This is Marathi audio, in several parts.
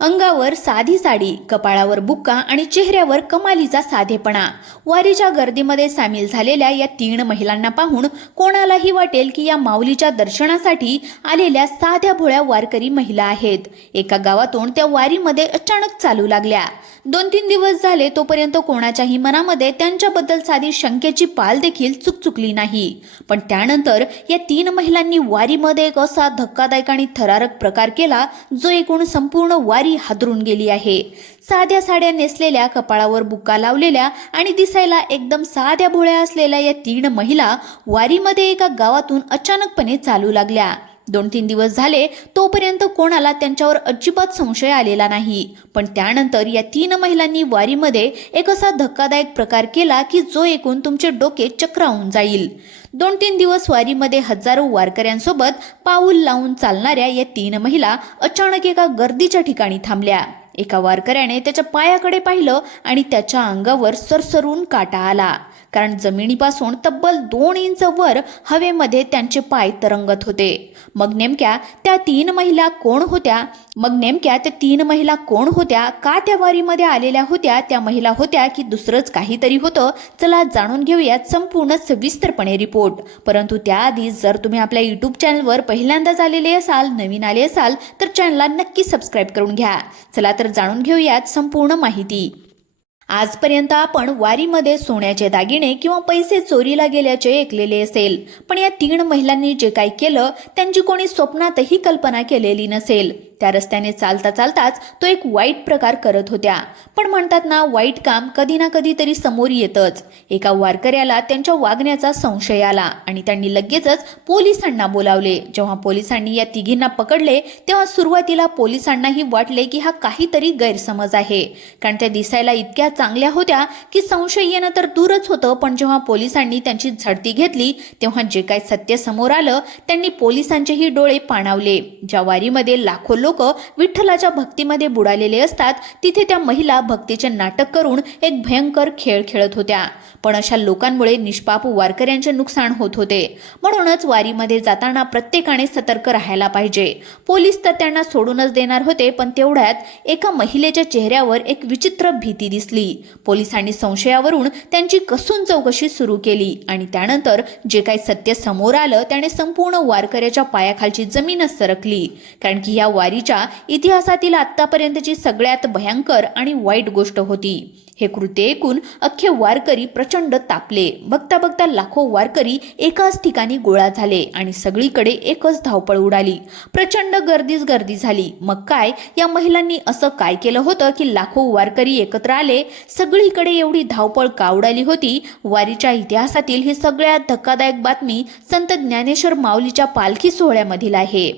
अंगावर साधी साडी, कपाळावर बुक्का आणि चेहऱ्यावर कमालीचा साधेपणा. वारीच्या गर्दीमध्ये सामील झालेल्या या 3 महिलांना पाहून कोणालाही वाटेल की या माऊलीच्या दर्शनासाठी आलेल्या साध्या भोळ्या वारकरी महिला आहेत. एका गावातून त्या वारीमध्ये अचानक चालू लागल्या. 2-3 दिवस झाले तोपर्यंत कोणाच्याही मनामध्ये त्यांच्याबद्दल साधी शंकेची पाल देखील चुकचुकली नाही. पण त्यानंतर या 3 महिलांनी वारीमध्ये एक असा धक्कादायक आणि थरारक प्रकार केला जो एकूण संपूर्ण वारी हादरून गेली आहे. साध्या साड्या नेसलेल्या, कपाळावर बुक्का लावलेल्या आणि दिसायला एकदम साध्या भोळ्या असलेल्या या 3 महिला वारीमध्ये एका गावातून अचानकपणे चालू लागल्या. 2-3 दिवस झाले तोपर्यंत कोणाला त्यांच्यावर अजिबात संशय आलेला नाही. पण त्यानंतर या 3 महिलांनी वारीमध्ये एक असा धक्कादायक प्रकार केला की जो ऐकून तुमचे डोके चक्रावून जाईल. 2-3 दिवस वारीमध्ये हजारो वारकऱ्यांसोबत पाऊल लावून चालणाऱ्या या 3 महिला अचानक एका गर्दीच्या ठिकाणी थांबल्या. एका वारकऱ्याने त्याच्या पायाकडे पाहिलं आणि त्याच्या अंगावर सरसरून काटा आला, कारण जमिनीपासून तब्बल 2 इंच वर हवेमध्ये त्यांचे पाय तरंगत होते. मग नेमक्या त्या 3 महिला कोण होत्या? का त्या वारीमध्ये आलेल्या होत्या? त्या महिला होत्या की दुसरंच काहीतरी होतं? चला जाणून घेऊयात संपूर्ण सविस्तरपणे रिपोर्ट. परंतु त्याआधी जर तुम्ही आपल्या यूट्यूब चॅनलवर पहिल्यांदाच नवीन आले असाल तर चॅनलला नक्की सबस्क्राईब करून घ्या. चला तर जाणून घेऊयात संपूर्ण माहिती. आजपर्यंत आपण वारीमध्ये सोन्याचे दागिने किंवा पैसे चोरीला गेल्याचे ऐकलेले असेल, पण या 3 महिलांनी जे काही केलं त्यांची कोणी स्वप्नातही कल्पना केलेली नसेल. त्या रस्त्याने चालता चालताच तो एक वाईट प्रकार करत होत्या. पण म्हणतात ना, वाईट काम कधी ना कधी तरी समोर येतच. एका वारकऱ्याला त्यांच्या वागण्याचा संशय आला आणि त्यांनी लगेचच पोलिसांना बोलावले. जेव्हा पोलिसांनी या तिघींना पकडले तेव्हा सुरुवातीला पोलिसांनाही वाटले की हा काहीतरी गैरसमज आहे, कारण त्या दिसायला इतक्या चांगल्या होत्या की संशय येणं तर दूरच होतं. पण जेव्हा पोलिसांनी त्यांची झडती घेतली तेव्हा जे काही सत्य समोर आलं त्यांनी पोलिसांचेही डोळे पाणावले. ज्या वारीमध्ये लाखो लोक विठ्ठलाच्या भक्तीमध्ये बुडालेले असतात तिथे त्या महिला भक्तीचे नाटक करून एक भयंकर खेळ खेळत होत्या. पण अशा लोकांमुळे निष्पाप वारकऱ्यांचे नुकसान होत होते. म्हणूनच वारीमध्ये जाताना प्रत्येकाने सतर्क राहायला पाहिजे. पोलीस तर त्यांना सोडूनच देणार होते, पण तेवढ्यात एका महिलेच्या चेहऱ्यावर एक विचित्र भीती दिसली. पोलिसांनी संशयावरून त्यांची कसून चौकशी सुरू केली आणि त्यानंतर जे काही सत्य समोर आलं त्याने संपूर्ण वारकऱ्याच्या पायाखालची जमीनच सरकली. कारण की या वारीच्या इतिहासातील आतापर्यंतची सगळ्यात भयंकर आणि वाईट गोष्ट होती. हे कृत्य ऐकून अख्खे वारकरी प्रचंड तापले. बघता बघता लाखो वारकरी एकाच ठिकाणी गोळा झाले आणि सगळीकडे एकच धावपळ उडाली. प्रचंड गर्दी झाली. मग काय, या महिलांनी असं काय केलं होतं की लाखो वारकरी एकत्र आले? सगळीकडे एवढी धावपळ का उडाली होती? वारीच्या इतिहासातील ही सगळ्यात धक्कादायक बातमी संत ज्ञानेश्वर माऊलीच्या पालखी सोहळ्यामधील आहे.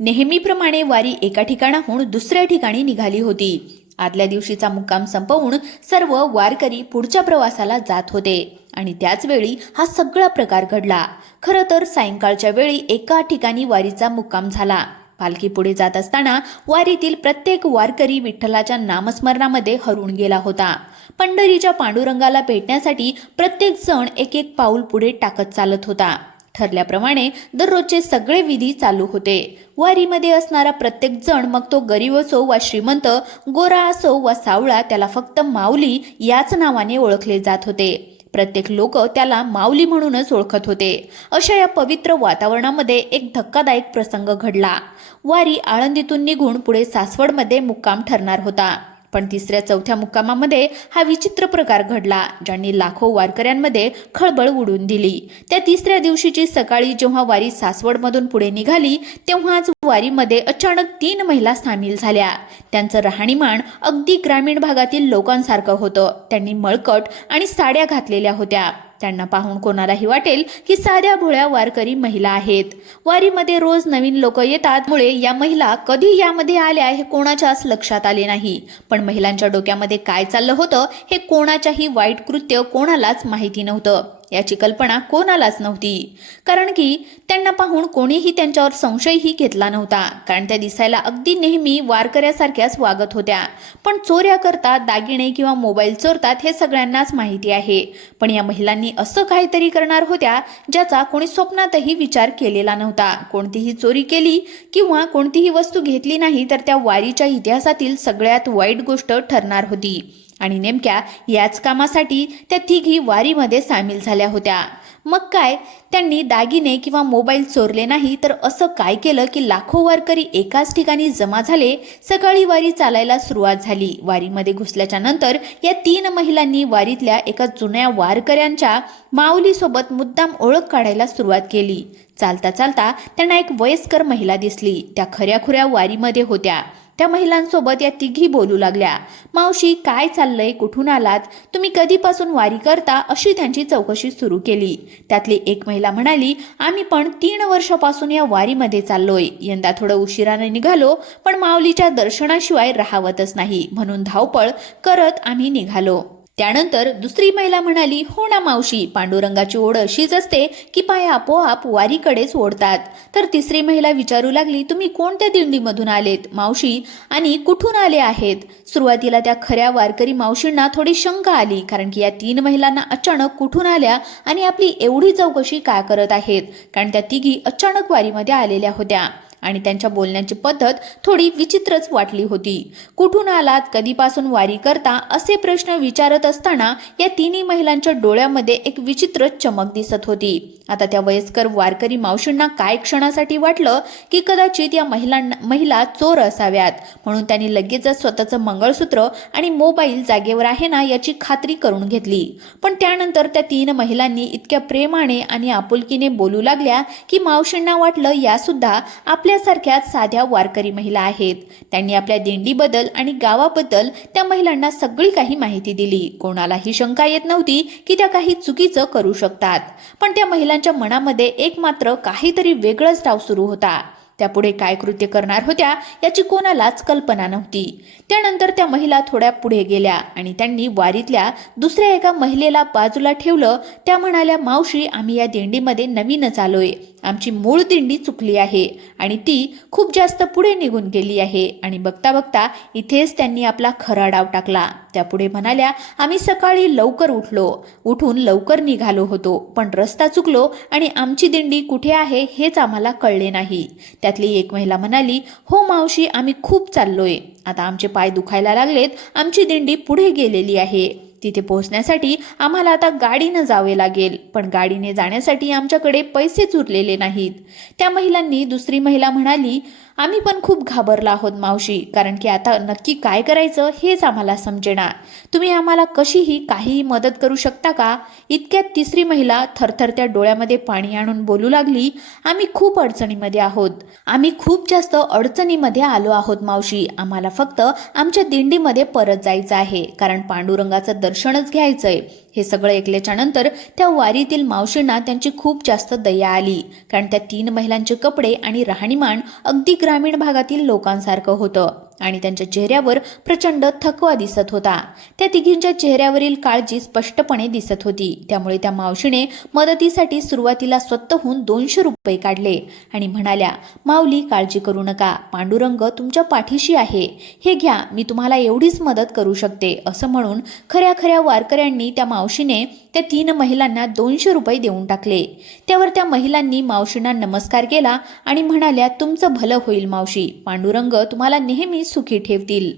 नेहमीप्रमाणे वारी एका ठिकाणाहून दुसऱ्या ठिकाणी निघाली होती. आदल्या दिवशीचा मुक्काम संपवून सर्व वारकरी पुढच्या प्रवासाला जात होते आणि त्याच वेळी हा सगळा प्रकार घडला. खरं तर सायंकाळच्या वेळी एका ठिकाणी वारीचा मुक्काम झाला. पालखी पुढे जात असताना वारीतील प्रत्येक वारकरी विठ्ठलाच्या नामस्मरणामध्ये हरवून गेला होता. पंढरीच्या पांडुरंगाला भेटण्यासाठी प्रत्येक जण एक एक पाऊल पुढे टाकत चालत होता. ठरल्याप्रमाणे दररोजचे सगळे विधी चालू होते. वारीमध्ये असणारा प्रत्येक जण, मग तो गरीब असो वा श्रीमंत, गोरा असो वा सावळा, त्याला फक्त माऊली याच नावाने ओळखले जात होते. प्रत्येक लोक त्याला माऊली म्हणूनच ओळखत होते. अशा या पवित्र वातावरणामध्ये एक धक्कादायक प्रसंग घडला. वारी आळंदीतून निघून पुढे सासवडमध्ये मुक्काम ठरणार होता. पण 3ऱ्या-4थ्या मुक्कामामध्ये हा विचित्र प्रकार घडला, ज्यांनी लाखो वारकऱ्यांमध्ये खळबळ उडून दिली. त्या 3ऱ्या दिवशीची सकाळी जेव्हा वारी सासवडमधून पुढे निघाली तेव्हाच वारीमध्ये अचानक 3 महिला सामील झाल्या. त्यांचं राहणीमान अगदी ग्रामीण भागातील लोकांसारखं होतं. त्यांनी मळकट आणि साड्या घातलेल्या होत्या. त्यांना पाहून कोणालाही वाटेल की साध्या भोळ्या वारकरी महिला आहेत. वारीमध्ये रोज नवीन लोक येतात, मुळे या महिला कधी यामध्ये आल्या हे कोणाच्याच लक्षात आले नाही. पण महिलांच्या डोक्यामध्ये काय चाललं होतं हे कोणाच्याही वाईट कृत्य कोणालाच माहिती नव्हतं. याची कल्पना कोणालाच नव्हती, कारण की त्यांना पाहून कोणीही त्यांच्यावर संशयही घेतला नव्हता, कारण त्या दिसायला अगदी नेहमी वारकऱ्यासारख्याच वागत होत्या. पण चोऱ्या करतात, दागिने किंवा मोबाईल चोरतात हे सगळ्यांनाच माहिती आहे. पण या महिलांनी असं काहीतरी करणार होत्या ज्याचा कोणी स्वप्नातही विचार केलेला नव्हता. कोणतीही चोरी केली किंवा कोणतीही वस्तू घेतली नाही तर त्या वारीच्या इतिहासातील सगळ्यात वाईट गोष्ट ठरणार होती. आणि नेमक्या याच कामासाठी त्या तिघी वारीमध्ये सामील झाल्या होत्या. मग काय, त्यांनी दागिने किंवा मोबाईल चोरले नाही तर असं काय केलं की लाखो वारकरी एकाच ठिकाणी जमा झाले. सकाळी वारी चालायला सुरुवात झाली. वारीमध्ये घुसल्याच्या नंतर या 3 महिलांनी वारीतल्या एका जुन्या वारकऱ्यांच्या माऊलीसोबत मुद्दाम ओळख काढायला सुरुवात केली. चालता चालता त्यांना एक वयस्कर महिला दिसली. त्या खऱ्याखुऱ्या वारीमध्ये होत्या. त्या महिलांसोबत या तिघी बोलू लागल्या. मावशी, काय चाललंय, कुठून आलात, तुम्ही कधीपासून वारी करता, अशी त्यांची चौकशी सुरू केली. त्यातली एक महिला म्हणाली, आम्ही पण 3 वर्षापासून या वारीमध्ये चाललोय. यंदा थोडं उशिराने निघालो, पण माऊलीच्या दर्शनाशिवाय राहावतच नाही, म्हणून धावपळ करत आम्ही निघालो. त्यानंतर दुसरी महिला म्हणाली, हो ना मावशी, पांडुरंगाची ओढ अशीच असते की पाय आपोआप वारीकडेच ओढतात. तर तिसरी महिला विचारू लागली, तुम्ही कोणत्या दिंडीमधून आलेत मावशी आणि कुठून आले आहेत? सुरुवातीला त्या खऱ्या वारकरी मावशींना थोडी शंका आली, कारण की या 3 महिलांना अचानक कुठून आल्या आणि आपली एवढी चौकशी का करत आहेत, कारण त्या तिघी अचानक वारीमध्ये आलेल्या होत्या आणि त्यांच्या बोलण्याची पद्धत थोडी विचित्रच वाटली होती. कुठून आलात, कधीपासून वारी करता, असे प्रश्न विचारत असताना या 3 महिलांच्या डोळ्यामध्ये एक विचित्र चमक दिसत होती. आता त्या वयस्कर वारकरी मावशींना काय क्षणासाठी वाटलं की कदाचित या महिला चोर असाव्यात, म्हणून त्यांनी लगेचच स्वतःचं मंगळसूत्र आणि मोबाईल जागेवर आहे ना याची खात्री करून घेतली. पण त्यानंतर त्या 3 महिलांनी इतक्या प्रेमाने आणि आपुलकीने बोलू लागल्या की मावशींना वाटलं या सुद्धा आपल्यासारख्याच साध्या वारकरी महिला आहेत. त्यांनी आपल्या दिंडीबद्दल आणि गावाबद्दल त्या महिलांना सगळी काही माहिती दिली. कोणालाही शंका येत नव्हती की त्या काही चुकीचं करू शकतात. पण त्या महिलांच्या मनामध्ये एक मात्र काहीतरी वेगळंच डाव सुरू होता. त्यापुढे काय कृत्य करणार होत्या याची कोणालाच कल्पना नव्हती. त्यानंतर त्या महिला थोड्या पुढे गेल्या आणि त्यांनी वारीतल्या दुसऱ्या एका महिलेला बाजूला ठेवलं. त्या म्हणाल्या, मावशी, आम्ही या दिंडीमध्ये नवीनच आलोय. आमची मूळ दिंडी चुकली आहे आणि ती खूप जास्त पुढे निघून गेली आहे. आणि बघता बघता इथेच त्यांनी आपला खरा डाव टाकला. त्यापुढे म्हणाल्या, आम्ही सकाळी लवकर उठून लवकर निघालो होतो, पण रस्ता चुकलो आणि आमची दिंडी कुठे आहे हेच आम्हाला कळले नाही. त्यातली एक महिला म्हणाली, हो मावशी, आम्ही खूप चाललोय. आता आमचे पाय दुखायला लागलेत. आमची दिंडी पुढे गेलेली आहे. तिथे पोहोचण्यासाठी आम्हाला आता गाडीनं जावे लागेल, पण गाडीने जाण्यासाठी आमच्याकडे पैसेच उरलेले नाहीत. त्या महिलांनी दुसरी महिला म्हणाली, आम्ही पण खूप घाबरलो आहोत मावशी, कारण की आता नक्की काय करायचं हेच आम्हाला समजेना. तुम्ही आम्हाला कशीही काहीही मदत करू शकता का? इतक्यात तिसरी महिला थरथरत्या डोळ्यामध्ये पाणी आणून बोलू लागली, आम्ही खूप अडचणीमध्ये आहोत. आम्ही खूप जास्त अडचणीमध्ये आलो आहोत मावशी. आम्हाला फक्त आमच्या दिंडीमध्ये परत जायचं आहे, कारण पांडुरंगाचं दर्शनच घ्यायचंय. हे सगळं ऐकल्याच्या नंतर त्या वारीतील मावशींना त्यांची खूप जास्त दया आली, कारण त्या 3 महिलांचे कपडे आणि राहणीमान अगदी ग्रामीण भागातील लोकांसारखं होतं आणि त्यांच्या चेहऱ्यावर प्रचंड थकवा दिसत होता. त्या तिघींच्या चेहऱ्यावरील काळजी स्पष्टपणे दिसत होती. त्यामुळे त्या मावशीने मदतीसाठी सुरुवातीला स्वतःहून 200 रुपये काढले आणि म्हणाल्या, माऊली, काळजी करू नका, पांडुरंग तुमच्या पाठीशी आहे. हे घ्या, मी तुम्हाला एवढीच मदत करू शकते. असं म्हणून खऱ्या वारकऱ्यांनी त्या मावशीने त्या 3 महिलांना 200 रुपये देऊन टाकले. त्यावर त्या महिलांनी मावशींना नमस्कार केला आणि म्हणाल्या, तुमचं भलं होईल मावशी, पांडुरंग तुम्हाला नेहमी सुखी ठेवतील.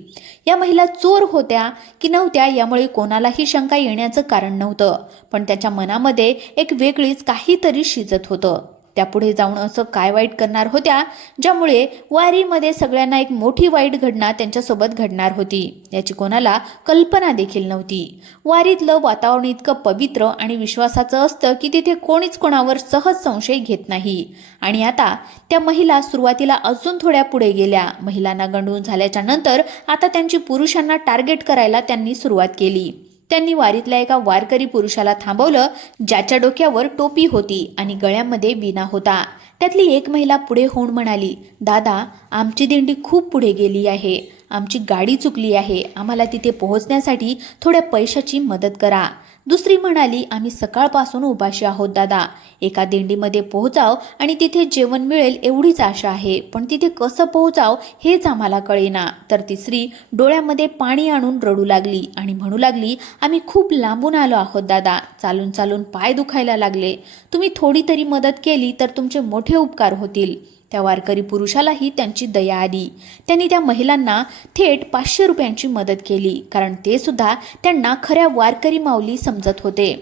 या महिला चोर होत्या की नव्हत्या यामुळे कोणालाही शंका येण्याचं कारण नव्हतं, पण त्याच्या मनामध्ये एक वेगळीच काहीतरी शिजत होतं. त्यापुढे जाऊन असं काय वाईट करणार होत्या ज्यामुळे वारीमध्ये सगळ्यांना एक मोठी वाईट घटना त्यांच्यासोबत घडणार होती याची कोणाला कल्पना देखील नव्हती. वारीतलं वातावरण इतकं पवित्र आणि विश्वासाचं असतं की तिथे कोणीच कोणावर सहज संशय घेत नाही. आणि आता त्या महिला सुरुवातीला अजून थोड्या पुढे गेल्या. महिलांना गंडून झाल्याच्या नंतर आता त्यांची पुरुषांना टार्गेट करायला त्यांनी सुरुवात केली. त्यांनी वारीतल्या एका वारकरी पुरुषाला थांबवलं, ज्याच्या डोक्यावर टोपी होती आणि गळ्यामध्ये विणा होता. त्यातली एक महिला पुढे होऊन म्हणाली, दादा, आमची दिंडी खूप पुढे गेली आहे. आमची गाडी चुकली आहे. आम्हाला तिथे पोहोचण्यासाठी थोड्या पैशाची मदत करा. दुसरी म्हणाली, आम्ही सकाळपासून उपाशी आहोत दादा. एका दिंडीमध्ये पोहोचाव आणि तिथे जेवण मिळेल एवढीच आशा आहे, पण तिथे कसं पोहोचाव हेच आम्हाला कळेना. तर तिसरी डोळ्यामध्ये पाणी आणून रडू लागली आणि म्हणू लागली, आम्ही खूप लांबून आलो आहोत दादा. चालून चालून पाय दुखायला लागले. तुम्ही थोडी तरी मदत केली तर तुमचे मोठे उपकार होतील. त्या वारकरी पुरुषालाही त्यांची दया आली. त्यांनी त्या महिलांना थेट 500 रुपयांची मदत केली, कारण ते सुद्धा त्यांना खऱ्या वारकरी माऊली समजत होते.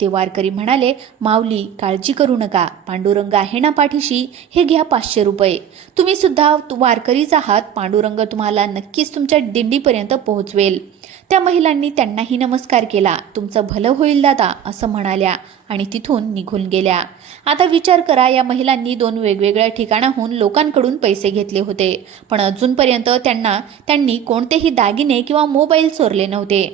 ते वारकरी म्हणाले, माऊली काळजी करू नका, पांडुरंग आहे ना पाठीशी, हे घ्या 500 रुपये. तुम्ही सुद्धा वारकरीच आहात, पांडुरंग तुम्हाला नक्कीच तुमच्या दिंडीपर्यंत पोहोचवेल. त्या महिलांनी त्यांनाही नमस्कार केला. तुमचं भलं होईल दादा असं म्हणाल्या आणि तिथून निघून गेल्या. आता विचार करा, या महिलांनी 2 वेगवेगळ्या ठिकाणाहून लोकांकडून पैसे घेतले होते, पण अजूनपर्यंत त्यांनी कोणतेही दागिने किंवा मोबाईल चोरले नव्हते.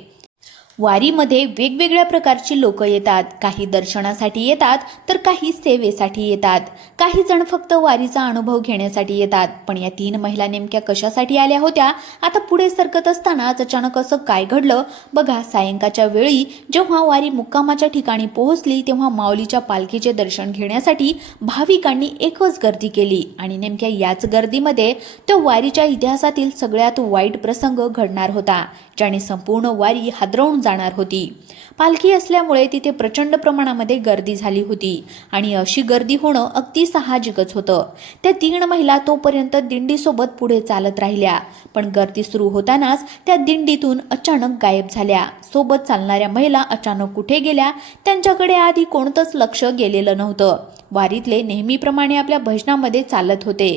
वारीमध्ये वेगवेगळ्या प्रकारची लोक येतात. काही दर्शनासाठी येतात तर काही सेवेसाठी येतात. काही जण फक्त वारीचा अनुभव घेण्यासाठी येतात. पण या 3 महिला नेमक्या कशासाठी आल्या होत्या? आता पुढे सरकत असतानाच अचानक असं काय घडलं बघा. सायंकाळच्या वेळी जेव्हा वारी मुक्कामाच्या ठिकाणी पोहोचली तेव्हा माऊलीच्या पालखीचे दर्शन घेण्यासाठी भाविकांनी एकच गर्दी केली आणि नेमक्या याच गर्दीमध्ये तो वारीच्या इतिहासातील सगळ्यात वाईट प्रसंग घडणार होता, ज्याने संपूर्ण वारी हादरवून जाणार होती. पालखी असल्यामुळे तिथे प्रचंड प्रमाणामध्ये गर्दी झाली होती आणि अशी गर्दी होणं अगदी साहजिकच होतं. त्या 3 महिला तोपर्यंत दिंडीसोबत पुढे चालत राहिल्या, पण गर्दी सुरू होतानाच त्या दिंडीतून अचानक गायब झाल्या. सोबत चालणाऱ्या महिला अचानक कुठे गेल्या त्यांच्याकडे आधी कोणतंच लक्ष गेलेलं नव्हतं. वारीतले नेहमीप्रमाणे आपल्या भजनामध्ये चालत होते.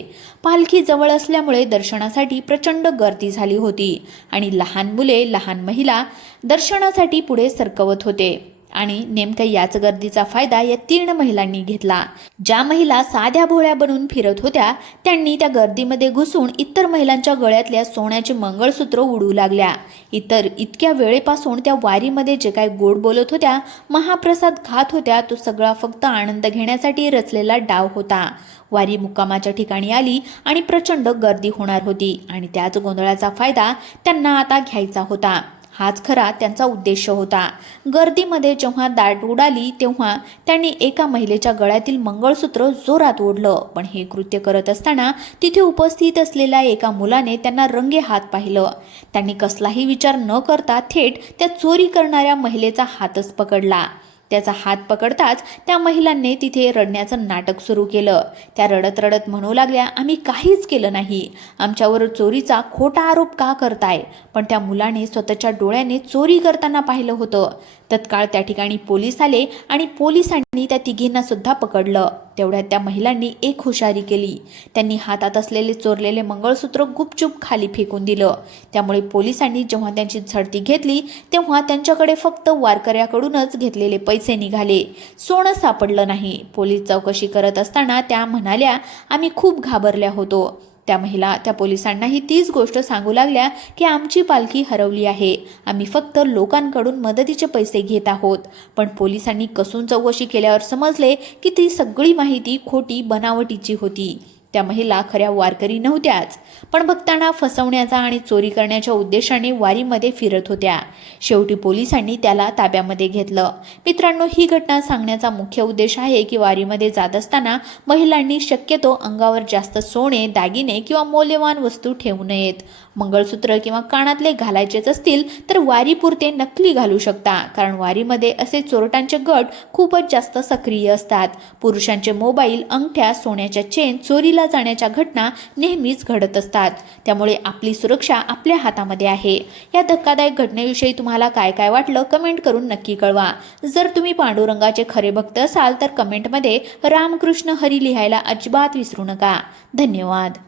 पालखी जवळ असल्यामुळे दर्शनासाठी प्रचंड गर्दी झाली होती आणि लहान मुले, लहान महिला दर्शनासाठी पुढे सरकवत होते आणि नेमक्या याच गर्दीचा फायदा या 3 महिलांनी घेतला. ज्या महिला साध्या भोळ्या बनून फिरत होत्या त्यांनी त्या गर्दीमध्ये घुसून इतर महिलांच्या गळ्यातल्या सोन्याचे मंगळसूत्र उडवू लागल्या. इतक्या वेळेपासून त्या वारीमध्ये जे काही गोड बोलत होत्या, महाप्रसाद खात होत्या, तो सगळा फक्त आनंद घेण्यासाठी रचलेला डाव होता. वारी मुक्कामाच्या ठिकाणी आली आणि प्रचंड गर्दी होणार होती आणि त्याच गोंधळाचा फायदा त्यांना आता घ्यायचा होता. हाच खरा त्यांचा उद्देश होता. गर्दीमध्ये जेव्हा दाट उडाली तेव्हा त्यांनी एका महिलेच्या गळ्यातील मंगळसूत्र जोरात ओढलं. पण हे कृत्य करत असताना तिथे उपस्थित असलेल्या एका मुलाने त्यांना रंगे हात पाहिलं. त्यांनी कसलाही विचार न करता थेट त्या चोरी करणाऱ्या महिलेचा हातच पकडला. त्याचा हात पकडताच त्या महिलांनी तिथे रडण्याचं नाटक सुरू केलं. त्या रडत रडत म्हणू लागल्या, आम्ही काहीच केलं नाही, आमच्यावर चोरीचा खोटा आरोप का करताय? पण त्या मुलाने स्वतःच्या डोळ्याने चोरी करताना पाहिलं होतं. तत्काळ त्या ठिकाणी पोलीस आले आणि पोलिसांनी त्या तिघींना सुद्धा पकडलं. तेवढ्यात त्या महिलांनी एक हुशारी केली. त्यांनी हातात असलेले चोरलेले मंगळसूत्र गुपचूप खाली फेकून दिलं. त्यामुळे पोलिसांनी जेव्हा त्यांची झडती घेतली तेव्हा त्यांच्याकडे फक्त वारकऱ्याकडूनच घेतलेले पैसे निघाले, सोनं सापडलं नाही. पोलीस चौकशी करत असताना त्या म्हणाल्या, आम्ही खूप घाबरल्या होतो. त्या महिला त्या पोलिसांनाही तीच गोष्ट सांगू लागल्या की आमची पालखी हरवली आहे, आम्ही फक्त लोकांकडून मदतीचे पैसे घेत आहोत. पण पोलिसांनी कसून चौकशी केल्यावर समजले की ती सगळी माहिती खोटी, बनावटीची होती. त्या महिला खऱ्या वारकरी नव्हत्याच, पण भक्तांना फसवण्याचा आणि चोरी करण्याच्या उद्देशाने वारीमध्ये फिरत होत्या. शेवटी पोलिसांनी त्याला ताब्यामध्ये घेतलं. मित्रांनो, ही घटना सांगण्याचा मुख्य उद्देश आहे की वारीमध्ये जात असताना महिलांनी शक्यतो अंगावर जास्त सोने, दागिने किंवा मौल्यवान वस्तू ठेवू नयेत. मंगळसूत्र किंवा कानातले घालायचेच असतील तर वारीपुरते नकली घालू शकता, कारण वारीमध्ये असे चोरटांचे गट खूपच जास्त सक्रिय असतात. पुरुषांचे मोबाईल, अंगठ्या, सोन्याच्या चेन चोरीला जाण्याच्या घटना नेहमीच घडत असतात. त्यामुळे आपली सुरक्षा आपल्या हातामध्ये आहे. या धक्कादायक घटनेविषयी तुम्हाला काय काय वाटलं कमेंट करून नक्की कळवा. जर तुम्ही पांडुरंगाचे खरे भक्त असाल तर कमेंटमध्ये रामकृष्ण हरी लिहायला अजिबात विसरू नका. धन्यवाद.